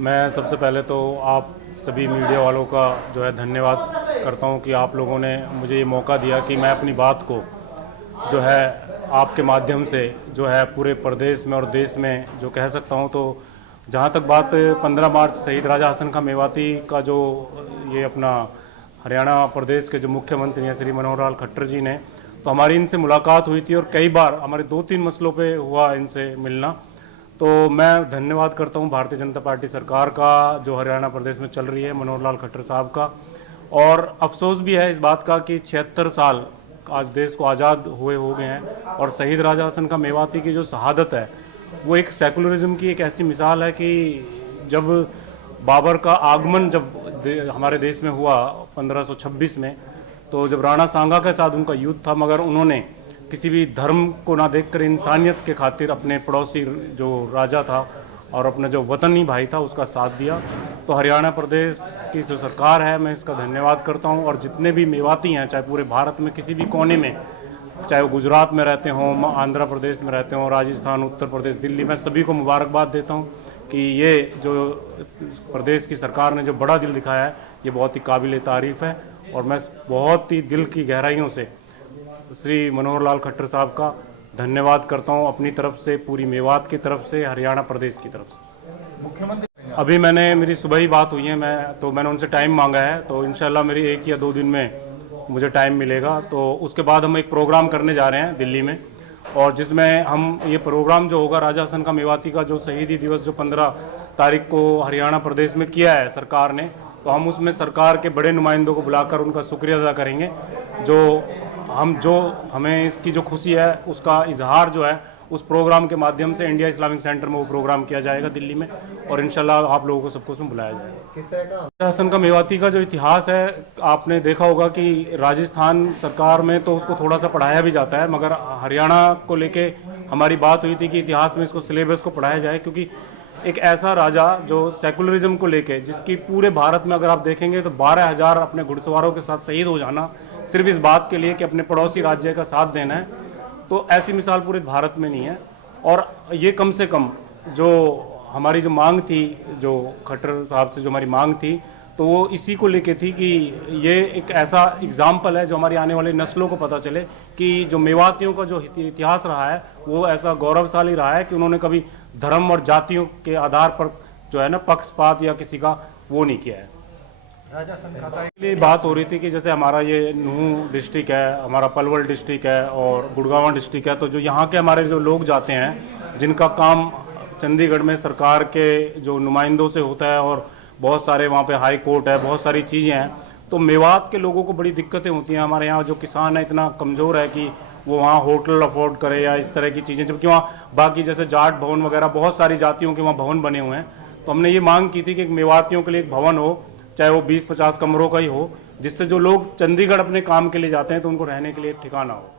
मैं सबसे पहले तो आप सभी मीडिया वालों का जो है धन्यवाद करता हूं कि आप लोगों ने मुझे ये मौका दिया कि मैं अपनी बात को जो है आपके माध्यम से जो है पूरे प्रदेश में और देश में जो कह सकता हूं। तो जहां तक बात 15 मार्च शहीद राजा हसन खां मेवाती का जो ये अपना हरियाणा प्रदेश के जो मुख्यमंत्री हैं श्री मनोहर लाल खट्टर जी ने, तो हमारी इनसे मुलाकात हुई थी और कई बार हमारे 2-3 मसलों पे हुआ इनसे मिलना। तो मैं धन्यवाद करता हूं भारतीय जनता पार्टी सरकार का जो हरियाणा प्रदेश में चल रही है, मनोहर लाल खट्टर साहब का। और अफसोस भी है इस बात का कि 76 साल आज देश को आज़ाद हुए हो गए हैं और शहीद राजा हसन खां मेवाती की जो शहादत है वो एक सेकुलरिज्म की एक ऐसी मिसाल है कि जब बाबर का आगमन जब हमारे देश में हुआ 1526 में, तो जब राणा सांगा के साथ उनका युद्ध था, मगर उन्होंने किसी भी धर्म को ना देखकर इंसानियत के खातिर अपने पड़ोसी जो राजा था और अपना जो वतनी भाई था उसका साथ दिया। तो हरियाणा प्रदेश की जो सरकार है मैं इसका धन्यवाद करता हूं। और जितने भी मेवाती हैं, चाहे पूरे भारत में किसी भी कोने में, चाहे वो गुजरात में रहते हों, आंध्र प्रदेश में रहते हों, राजस्थान, उत्तर प्रदेश, दिल्ली, मैं सभी को मुबारकबाद देता हूं कि ये जो प्रदेश की सरकार ने जो बड़ा दिल दिखाया है ये बहुत ही काबिल तारीफ़ है। और मैं बहुत ही दिल की गहराइयों से श्री मनोहर लाल खट्टर साहब का धन्यवाद करता हूं अपनी तरफ से, पूरी मेवात की तरफ से, हरियाणा प्रदेश की तरफ से। मुख्यमंत्री अभी मेरी सुबह ही बात हुई है, मैंने उनसे टाइम मांगा है, तो इंशाल्लाह मेरी 1 या 2 दिन में मुझे टाइम मिलेगा। तो उसके बाद हम एक प्रोग्राम करने जा रहे हैं दिल्ली में, और जिसमें हम ये प्रोग्राम जो होगा राजा हसन खां मेवाती का जो शहीदी दिवस जो 15 तारीख को हरियाणा प्रदेश में किया है सरकार ने, तो हम उसमें सरकार के बड़े नुमाइंदों को बुलाकर उनका शुक्रिया अदा करेंगे। जो हमें इसकी जो खुशी है उसका इजहार जो है उस प्रोग्राम के माध्यम से इंडिया इस्लामिक सेंटर में वो प्रोग्राम किया जाएगा दिल्ली में, और इंशाल्लाह आप लोगों को सबको उसमें बुलाया जाएगा। किस तरह का हसन का मेवाती का जो इतिहास है आपने देखा होगा कि राजस्थान सरकार में तो उसको थोड़ा सा पढ़ाया भी जाता है, मगर हरियाणा को लेके हमारी बात हुई थी कि इतिहास में इसको सिलेबस को पढ़ाया जाए, क्योंकि एक ऐसा राजा जो सेकुलरिज्म को लेके, जिसकी पूरे भारत में अगर आप देखेंगे तो 12,000 अपने घुड़सवारों के साथ शहीद हो जाना सिर्फ इस बात के लिए कि अपने पड़ोसी राज्य का साथ देना है, तो ऐसी मिसाल पूरे भारत में नहीं है। और ये कम से कम जो हमारी जो मांग थी, जो खट्टर साहब से जो हमारी मांग थी, तो वो इसी को लेके थी कि ये एक ऐसा एग्जाम्पल है जो हमारी आने वाली नस्लों को पता चले कि जो मेवातियों का जो इतिहास रहा है वो ऐसा गौरवशाली रहा है कि उन्होंने कभी धर्म और जातियों के आधार पर जो है ना पक्षपात या किसी का वो नहीं किया है। राजा संघाता ये बात हो रही थी कि जैसे हमारा ये नूंह डिस्ट्रिक्ट है, हमारा पलवल डिस्ट्रिक्ट है और गुड़गांव डिस्ट्रिक्ट है, तो जो यहाँ के हमारे जो लोग जाते हैं जिनका काम चंडीगढ़ में सरकार के जो नुमाइंदों से होता है और बहुत सारे वहाँ पे हाई कोर्ट है, बहुत सारी चीज़ें हैं, तो मेवात के लोगों को बड़ी दिक्कतें होती हैं। हमारे यहाँ जो किसान है इतना कमज़ोर है कि वो वहाँ होटल अफोर्ड करे या इस तरह की चीज़ें, जबकि वहाँ बाकी जैसे जाट भवन वगैरह बहुत सारी जातियों के वहाँ भवन बने हुए हैं। तो हमने ये मांग की थी कि एक मेवातियों के लिए एक भवन हो, चाहे वो 20-50 कमरों का ही हो, जिससे जो लोग चंडीगढ़ अपने काम के लिए जाते हैं तो उनको रहने के लिए एक ठिकाना हो।